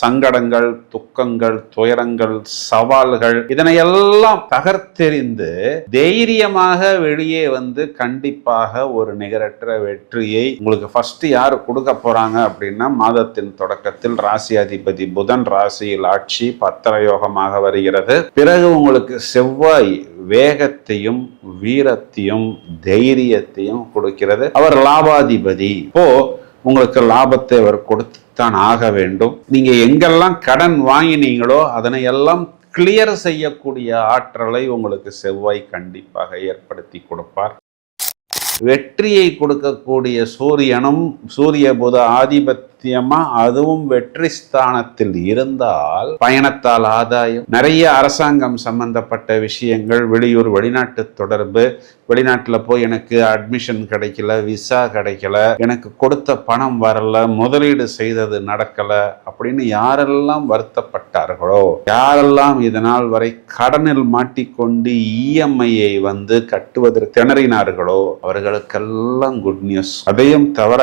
சங்கடங்கள், துக்கங்கள், துயரங்கள், சவால்கள் இதனையெல்லாம் தகர்த்தெறிந்து தைரியமாக வெளியே வந்து கண்டிப்பாக ஒரு நிகரற்ற வெற்றியை உங்களுக்கு ஃபர்ஸ்ட் யாரு கொடுக்க போறாங்க அப்படின்னா, மாதத்தின் தொடக்கத்தில் ராசி அதிபதி புதன் ராசியில் ஆட்சி பத்திர யோகமாக வருகிறது. பிறகு உங்களுக்கு செவ்வாய் வேகத்தையும் வீரத்தையும் தைரியத்தையும் கொடுக்கிறது. அவர் லாபாதிபதி. இப்போ உங்களுக்கு லாபத்தை அவர் கொடுத்துத்தான் ஆக வேண்டும். நீங்க எங்கெல்லாம் கடன் வாங்கினீங்களோ அதனை எல்லாம் கிளியர் செய்யக்கூடிய ஆற்றலை உங்களுக்கு செவ்வாய் கண்டிப்பாக ஏற்படுத்தி கொடுப்பார். வெற்றியை கொடுக்கக்கூடிய சூரியனும் சூரிய புத ஆதிபத்தியமா அதுவும் வெற்றி ஸ்தானத்தில் இருந்தால் பயணத்தால் ஆதாயம், நிறைய அரசாங்கம் சம்பந்தப்பட்ட விஷயங்கள், வெளியூர் வெளிநாட்டு தொடர்பு, வெளிநாட்டில் போய் எனக்கு அட்மிஷன் கிடைக்கல, விசா கிடைக்கல, எனக்கு கொடுத்த பணம் வரல, முதலீடு செய்தது நடக்கல அப்படின்னு யாரெல்லாம் வருத்தப்பட்டார்களோ, யாரெல்லாம் இதனால் வரை கடனில் மாட்டிக்கொண்டு இஎம்ஐயை வந்து கட்டுவதற்கு திணறினார்களோ அவர்களுக்கெல்லாம் குட் நியூஸ். அதையும் தவிர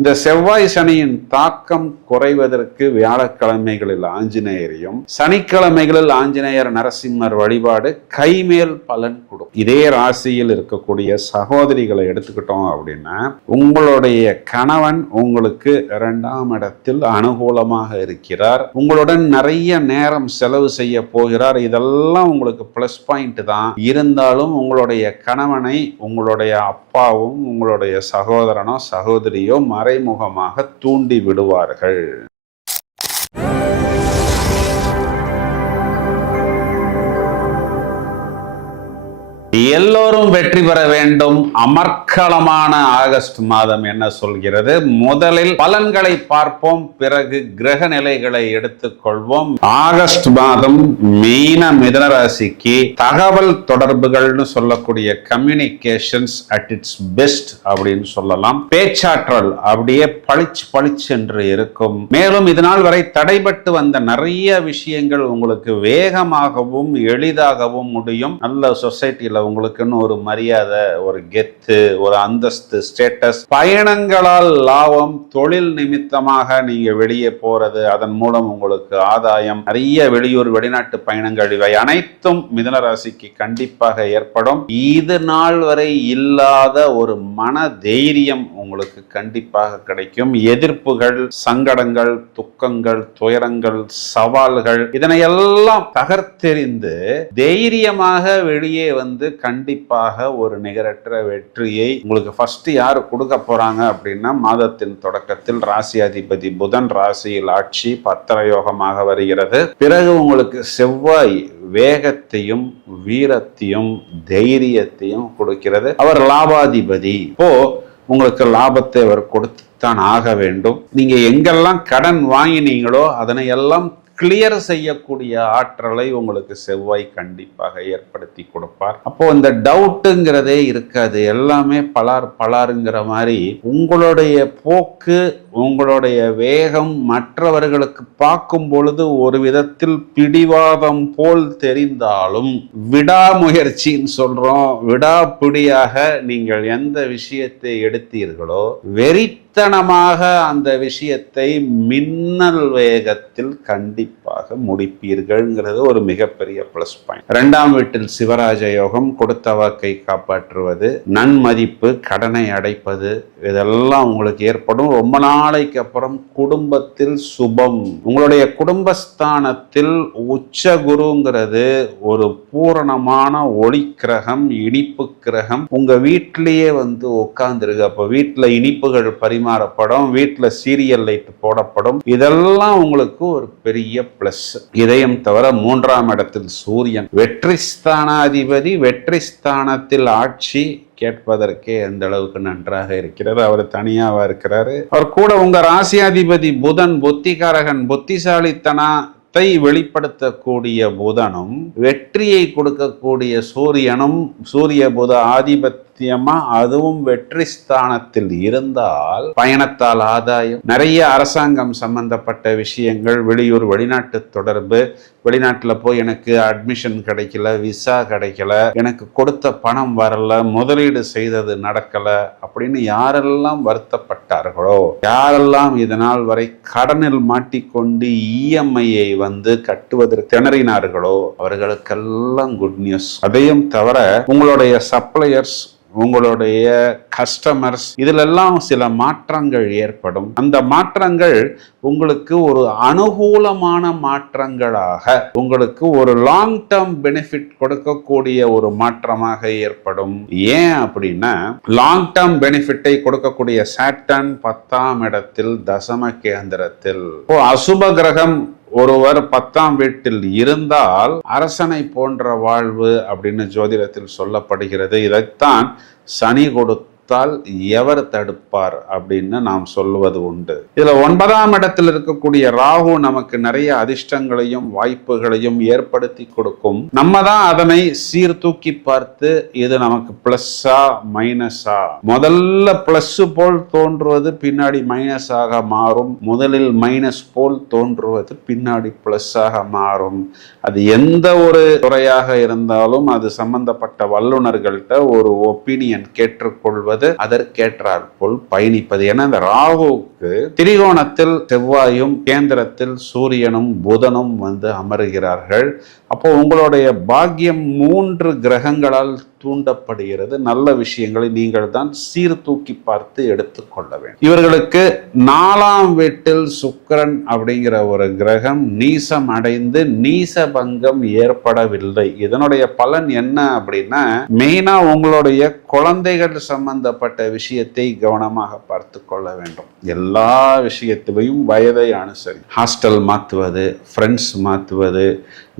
இந்த செவ்வாய் சனியின் தாக்கம் குறைவதற்கு வியாழக்கிழமைகளில் ஆஞ்சநேயரையும் சனிக்கிழமைகளில் ஆஞ்சநேயர் நரசிம்மர் வழிபாடு கைமேல் பலன் கொடுக்கும். இதே ராசியில் இருக்கக்கூடிய சகோதரிகளை எடுத்துக்கிட்டோம் அப்படின்னா, உங்களுடைய கணவன் உங்களுக்கு 2ஆம் இடத்தில் அனுகூலமாக இருக்கிறார், உங்களுடன் நிறைய நேரம் செலவு செய்ய போகிறார். இதெல்லாம் உங்களுக்கு பிளஸ் பாயிண்ட் தான். இருந்தாலும் உங்களுடைய கணவனை உங்களுடைய அப்பாவும் உங்களுடைய சகோதரனோ சகோதரியோ மறைமுகமாக தூண்டி விடுவார்கள். எல்லோரும் வெற்றி பெற வேண்டும். அமர்க்களமான ஆகஸ்ட் மாதம் என்ன சொல்கிறது? முதலில் பலன்களை பார்ப்போம், பிறகு கிரக நிலைகளை எடுத்துக்கொள்வோம். ஆகஸ்ட் மாதம் மீன மிதுன ராசிக்கு தகவல் தொடர்புகள்னு சொல்லக்கூடிய கம்யூனிகேஷன்ஸ் அட் இட்ஸ் பெஸ்ட் அப்படின்னு சொல்லலாம். பேச்சாற்றல் அப்படியே பளிச்சு என்று இருக்கும். மேலும் இதனால் வரை தடைபட்டு வந்த நிறைய விஷயங்கள் உங்களுக்கு வேகமாகவும் எளிதாகவும் முடியும். நல்ல சொசைட்டில உங்களுக்குன்னு ஒரு மரியாதை, ஒரு கெத்து, ஒரு அந்தஸ்து, ஸ்டேட்டஸ், பயணங்களால் லாபம், தொழில் நிமித்தமாக நீங்க வெளியே போறது, அதன் மூலம் உங்களுக்கு ஆதாயம், நிறைய வெளியூர் வெளிநாட்டு பயணங்கள், இவை அனைத்தும் மிதுன ராசிக்கு கண்டிப்பாக ஏற்படும். இது நாள் வரை இல்லாத ஒரு மன தைரியம் உங்களுக்கு கண்டிப்பாக கிடைக்கும். எதிர்ப்புகள், சங்கடங்கள், துக்கங்கள், துயரங்கள், சவால்கள் இதனையெல்லாம் தகர்த்தெறிந்து தைரியமாக வெளியே வந்து கண்டிப்பாக ஒரு நிகரற்ற வெற்றியை உங்களுக்கு ஃபர்ஸ்ட் யாரு கொடுக்க போறாங்க அப்படின்னா, மாதத்தின் தொடக்கத்தில் ராசி அதிபதி புதன் ராசியில் ஆட்சி பத்திர யோகமாக வருகிறது. பிறகு உங்களுக்கு செவ்வாய் வேகத்தையும் வீரத்தையும் தைரியத்தையும் கொடுக்கிறது. அவர் லாபாதிபதி. இப்போ உங்களுக்கு லாபத்தை அவர் கொடுத்துத்தான் ஆக வேண்டும். நீங்க எங்கெல்லாம் கடன் வாங்கினீங்களோ அதனை எல்லாம் கிளியர் செய்யக்கூடிய ஆற்றலை உங்களுக்கு செவ்வாய் கண்டிப்பாக ஏற்படுத்தி கொடுப்பார். அப்போ இந்த டவுட்டுங்கிறதே இருக்காது. எல்லாமே பலாருங்கிற மாதிரி உங்களுடைய போக்கு, உங்களுடைய வேகம் மற்றவர்களுக்கு பார்க்கும் பொழுது ஒரு விதத்தில் பிடிவாதம் போல் தெரிந்தாலும் விடாமுயற்சின்னு சொல்றோம். விடாப்பிடியாக நீங்கள் எந்த விஷயத்தை எடுத்தீர்களோ வெறித்தனமாக அந்த விஷயத்தை மின்னல் வேகத்தில் கண்டிப்பாக முடிப்பீர்கள்ங்கிறது ஒரு மிகப்பெரிய பிளஸ் பாயிண்ட். 2ஆம் வீட்டில் சிவராஜ யோகம், கொடுத்த வாக்கை காப்பாற்றுவது, நன்மதிப்பு, கடனை அடைப்பது, இதெல்லாம் உங்களுக்கு ஏற்படும். ரொம்ப நாளைக்கு அப்புறம் குடும்பத்தில் சுபம். உங்களுடைய குடும்பஸ்தானத்தில் உச்ச குருங்கிறது ஒரு பூரணமான ஒளி கிரகம், இனிப்பு கிரகம் உங்க வீட்டிலேயே வந்து உட்கார்ந்துருக்கு. அப்ப வீட்டுல இனிப்புகள் பரிமாறப்படும், வீட்டுல சீரியல் லைட் போடப்படும். இதெல்லாம் உங்களுக்கு ஒரு பெரிய பிளஸ். இதையும் தவிர 3ஆம் இடத்தில் சூரியன் வெற்றி ஸ்தானாதிபதி, வெற்றி ஸ்தானத்தில் ஆட்சி கேட்பதற்கே எந்த அளவுக்கு நன்றாக இருக்கிறது. அவர் தனியாவா இருக்கிறாரு. அவர் கூட உங்க ராசியாதிபதி புதன் புத்திகாரகன், புத்திசாலித்தனத்தை வெளிப்படுத்தக்கூடிய புதனும் வெற்றியை கொடுக்கக்கூடிய சூரியனும் சூரிய புத ஆதிபத்திய முக்கியமா அதுவும் வெற்றி ஸ்தானத்தில் இருந்தால் பயணத்தால் ஆதாயம், நிறைய அரசாங்கம் சம்பந்தப்பட்ட விஷயங்கள், வெளியூர் வெளிநாட்டு தொடர்பு, வெளிநாட்டுல போய் எனக்கு அட்மிஷன் கிடைக்கல, விசா கிடைக்கல, எனக்கு கொடுத்த பணம் வரல, முதலீடு செய்தது நடக்கல அப்படின்னு யாரெல்லாம் வருத்தப்பட்டார்களோ, யாரெல்லாம் இதனால் வரை கடனில் மாட்டிக்கொண்டு இஎம்ஐயை கட்டுவதற்கு திணறினார்களோ அவர்களுக்கெல்லாம் குட் நியூஸ். அதையும் தவிர உங்களுடைய சப்ளையர்ஸ், உங்களுடைய கஸ்டமர்ஸ், இதிலெல்லாம் சில மாற்றங்கள் ஏற்படும். அந்த மாற்றங்கள் உங்களுக்கு ஒரு அனுகூலமான மாற்றங்களாக, உங்களுக்கு ஒரு லாங் டேர்ம் பெனிஃபிட் கொடுக்கக்கூடிய ஒரு மாற்றமாக ஏற்படும். ஏன் அப்படின்னா, லாங் டேர்ம் பெனிஃபிட்டை கொடுக்கக்கூடிய சாட்டர்ன் 10ஆம் இடத்தில் தசம கேந்திரத்தில். அசுப கிரகம் ஒருவர் 10ஆம் வீட்டில் இருந்தால் அரசனை போன்ற வாழ்வு அப்படின்னு ஜோதிடத்தில் சொல்லப்படுகிறது. இதைத்தான் சனி கொடுத்தால் எவர் தடுப்பார் அப்படின்னு நாம் சொல்லுவது உண்டு. இதுல 9ஆம் இடத்தில் இருக்கக்கூடிய ராகு நமக்கு நிறைய அதிர்ஷ்டங்களையும் வாய்ப்புகளையும் ஏற்படுத்தி கொடுக்கும். நம்ம தான் அதனை சீர்தூக்கி பார்த்து இது நமக்கு பிளஸ்ஸா மைனஸா, முதல்ல பிளஸ் போல் தோன்றுவது பின்னாடி மைனஸ் ஆக மாறும், முதலில் மைனஸ் போல் தோன்றுவது பின்னாடி பிளஸ் ஆக மாறும். அது எந்த ஒரு துறையாக இருந்தாலும் அது சம்பந்தப்பட்ட வல்லுநர்கள்ட்ட ஒரு ஒப்பீனியன் கேட்டுக்கொள்வது, அதற்கேற்றாற் போல் பயணிப்பது. ஏன்னா இந்த ராகுவுக்கு திரிகோணத்தில் செவ்வாயும் கேந்திரத்தில் சூரியனும் புதனும் அமருகிறார்கள். அப்போ உங்களுடைய பாக்கியம் 3 கிரகங்களால் தூண்டப்படுகிறது. நல்ல விஷயங்களை நீங்கள் தான் சீர்தூக்கி பார்த்து எடுத்துக்கொள்ள வேண்டும். இவர்களுக்கு 4ஆம் வீட்டில் சுக்கிரன் அப்படிங்கிற ஒரு கிரகம் நீசம் அடைந்து நீச பங்கம் ஏற்படவில்லை. இதனுடைய பலன் என்ன அப்படின்னா, மெயினா உங்களுடைய குழந்தைகள் சம்பந்தப்பட்ட விஷயத்தை கவனமாக பார்த்து கொள்ள வேண்டும். எல்லா விஷயத்திலையும் வயதை அனுசரி ஹாஸ்டல் மாற்றுவது, ஃப்ரெண்ட்ஸ் மாற்றுவது,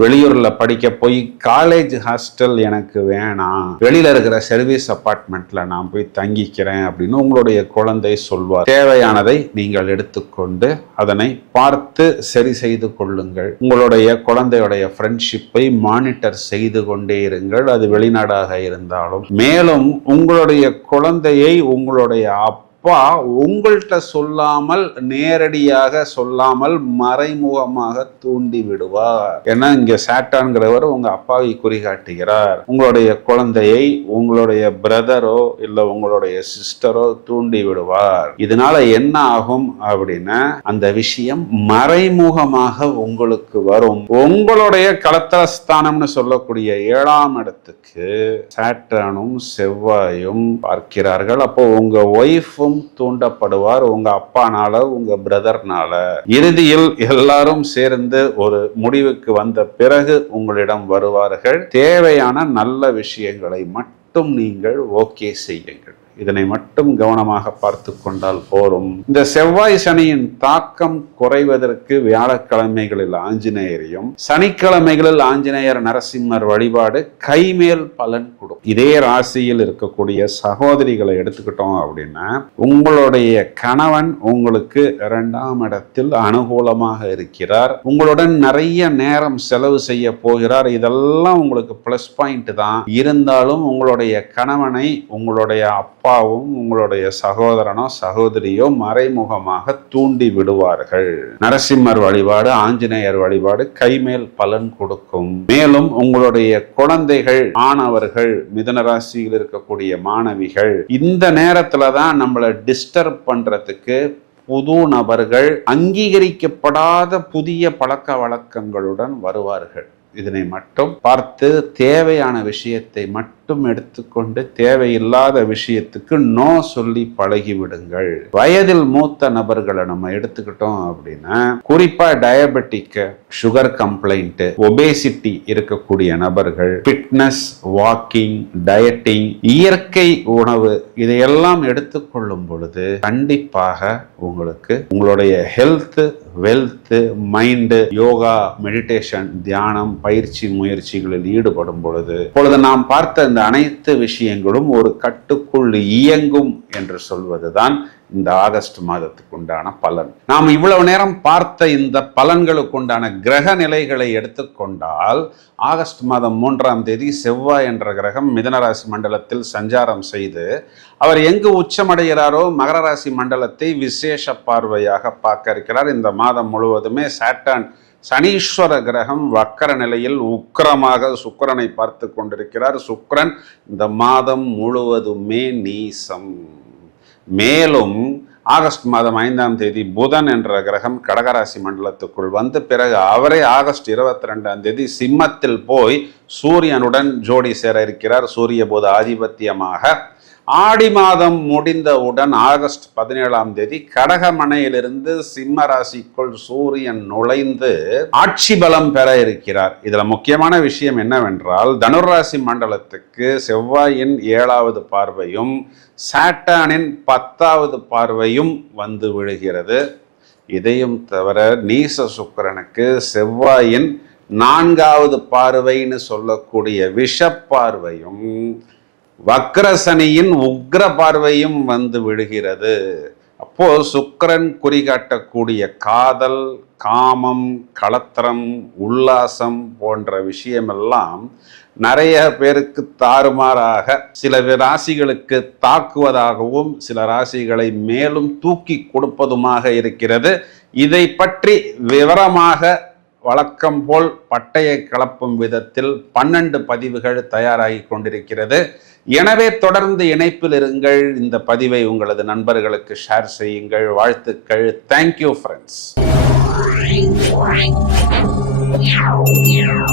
வெளியூர்ல படிக்க போய் காலேஜ் ஹாஸ்டல் எனக்கு வேணாம், வெளியில இருக்கிற சர்வீஸ் அபார்ட்மெண்ட்ல நான் போய் தங்கிக்கிறேன் அப்படின்னு உங்களுடைய குழந்தை சொல்வார். தேவையானதை நீங்கள் எடுத்துக்கொண்டு அதனை பார்த்து சரி செய்து கொள்ளுங்கள். உங்களுடைய குழந்தையுடைய ஃப்ரெண்ட்ஷிப்பை மானிட்டர் செய்து கொண்டே இருங்கள், அது வெளிநாடாக இருந்தாலும். மேலும் உங்களுடைய குழந்தையை உங்களுடைய அப்பா உங்கள்கிட்ட சொல்லாமல், நேரடியாக சொல்லாமல் மறைமுகமாக தூண்டி விடுவார். ஏன்னா இங்க சாட்டான்கிறவர் உங்க அப்பாவை குறிகாட்டுகிறார். உங்களுடைய குழந்தையை உங்களுடைய பிரதரோ இல்ல உங்களுடைய சிஸ்டரோ தூண்டி விடுவார். இதனால என்ன ஆகும் அப்படின்னா, அந்த விஷயம் மறைமுகமாக உங்களுக்கு வரும். உங்களுடைய கலத்தரஸ்தானம்னு சொல்லக்கூடிய 7ஆம் இடத்துக்கு சாட்டனும் செவ்வாயும் பார்க்கிறார்கள். அப்போ உங்க ஒய்ஃபும் தூண்டப்படுவார், உங்க அப்பானால, உங்க பிரதர்னால. இறுதியில் எல்லாரும் சேர்ந்து ஒரு முடிவுக்கு வந்த பிறகு உங்களிடம் வருவார்கள். தேவையான நல்ல விஷயங்களை மட்டும் நீங்கள் ஓகே செய்யுங்கள். இதனை மட்டும் கவனமாக பார்த்து கொண்டால் போரும். இந்த செவ்வாய் சனியின் தாக்கம் குறைவதற்கு வியாழக்கிழமைகளில் ஆஞ்சநேயரையும், சனிக்கிழமைகளில் ஆஞ்சநேயர் நரசிம்மர் வழிபாடு கைமேல் பலன் கொடுக்கும். இதே ராசியில் இருக்கக்கூடிய சகோதரிகளை எடுத்துக்கிட்டோம் அப்படின்னா, உங்களுடைய கணவன் உங்களுக்கு 2ஆம் இடத்தில் அனுகூலமாக இருக்கிறார், உங்களுடன் நிறைய நேரம் செலவு செய்ய போகிறார். இதெல்லாம் உங்களுக்கு பிளஸ் பாயிண்ட் தான். இருந்தாலும் உங்களுடைய கணவனை உங்களுடைய அப்பாவும் உங்களுடைய சகோதரனோ சகோதரியோ மறைமுகமாக தூண்டி விடுவார்கள். நரசிம்மர் வழிபாடு, ஆஞ்சநேயர் வழிபாடு கைமேல் பலன் கொடுக்கும். மேலும் உங்களுடைய குழந்தைகள், மாணவர்கள், மிதுன ராசியில் இருக்கக்கூடிய மாணவிகள், இந்த நேரத்துல தான் நம்மளை டிஸ்டர்ப் பண்றதுக்கு புது நபர்கள், அங்கீகரிக்கப்படாத புதிய பழக்க வழக்கங்களுடன் வருவார்கள். இதனை மட்டும் பார்த்து தேவையான விஷயத்தை மட்டும் எடுத்துக்கொண்டு தேவையில்லாத விஷயத்துக்கு நோ சொல்லி பழகிவிடுங்கள். வயதில் மூத்த நபர்களை நம்ம எடுத்துக்கிட்டோம் அப்படின்னா, குறிப்பா டயபெட்டிக், சுகர் கம்ப்ளைண்ட், ஒபேசிட்டி இருக்கக்கூடிய நபர்கள், ஃபிட்னஸ், வாக்கிங், டயட்டிங், இயற்கை உணவு, இதையெல்லாம் எடுத்துக்கொள்ளும் பொழுது கண்டிப்பாக உங்களுக்கு உங்களுடைய health, wealth, mind, yoga, meditation, தியானம், பயிற்சி முயற்சிகளில் ஈடுபடும் பொழுது நாம் பார்த்த இந்த அனைத்து விஷயங்களும் ஒரு கட்டுக்குள் இயங்கும் என்று சொல்வதுதான் இந்த ஆகஸ்ட் மாதத்துக்கு உண்டான பலன். நாம் இவ்வளவு நேரம் பார்த்த இந்த பலன்களுக்கு உண்டான கிரக நிலைகளை எடுத்துக்கொண்டால், ஆகஸ்ட் மாதம் 3ஆம் தேதி செவ்வாய் என்ற கிரகம் மிதுன ராசி மண்டலத்தில் சஞ்சாரம் செய்து அவர் எங்கு உச்சமடைகிறாரோ மகர ராசி மண்டலத்தை விசேஷ பார்வையாக பார்க்க இருக்கிறார். இந்த மாதம் முழுவதுமே சாட்டர்ன் சனீஸ்வர கிரகம் வக்கர நிலையில் உக்கிரமாக சுக்கிரனை பார்த்து கொண்டிருக்கிறார். சுக்கிரன் இந்த மாதம் முழுவதுமே நீசம். மேலும் ஆகஸ்ட் மாதம் 5ஆம் தேதி புதன் என்ற கிரகம் கடகராசி மண்டலத்துக்குள் வந்து பிறகு அவரே ஆகஸ்ட் 22ஆம் தேதி சிம்மத்தில் போய் சூரியனுடன் ஜோடி சேர இருக்கிறார். சூரிய புத ஆதிபத்தியமாக ஆடி மாதம் முடிந்தவுடன் ஆகஸ்ட் 17ஆம் தேதி கடகமனையிலிருந்து சிம்ம ராசிக்குள் சூரியன் நுழைந்து ஆட்சி பலம் பெற இருக்கிறார். இதுல முக்கியமான விஷயம் என்னவென்றால், தனுராசி மண்டலத்துக்கு செவ்வாயின் 7வது பார்வையும் சாட்டர்னின் 10வது பார்வையும் வந்து விழுகிறது. இதையும் தவிர நீச சுக்கிரனுக்கு செவ்வாயின் 4வது பார்வைன்னு சொல்லக்கூடிய விஷ பார்வையும் வக்ரசனியின் உக்ர பார்வையும் வந்து விடுகிறது. அப்போ சுக்கிரன் குறிகாட்டக்கூடிய காதல், காமம், களத்திரம், உல்லாசம் போன்ற விஷயமெல்லாம் நிறைய பேருக்கு தாறுமாறாக சில ராசிகளுக்கு தாக்குவதாகவும் சில ராசிகளை மேலும் தூக்கி கொடுப்பதுமாக இருக்கிறது. இதை பற்றி விவரமாக வழக்கம் போல் பட்டையை கலப்பும் விதத்தில் 12 பதிவுகள் தயாராகி கொண்டிருக்கிறது. எனவே தொடர்ந்து இணைப்பில் இருங்கள். இந்த பதிவை உங்களது நண்பர்களுக்கு ஷேர் செய்யுங்கள். வாழ்த்துக்கள். Thank you friends.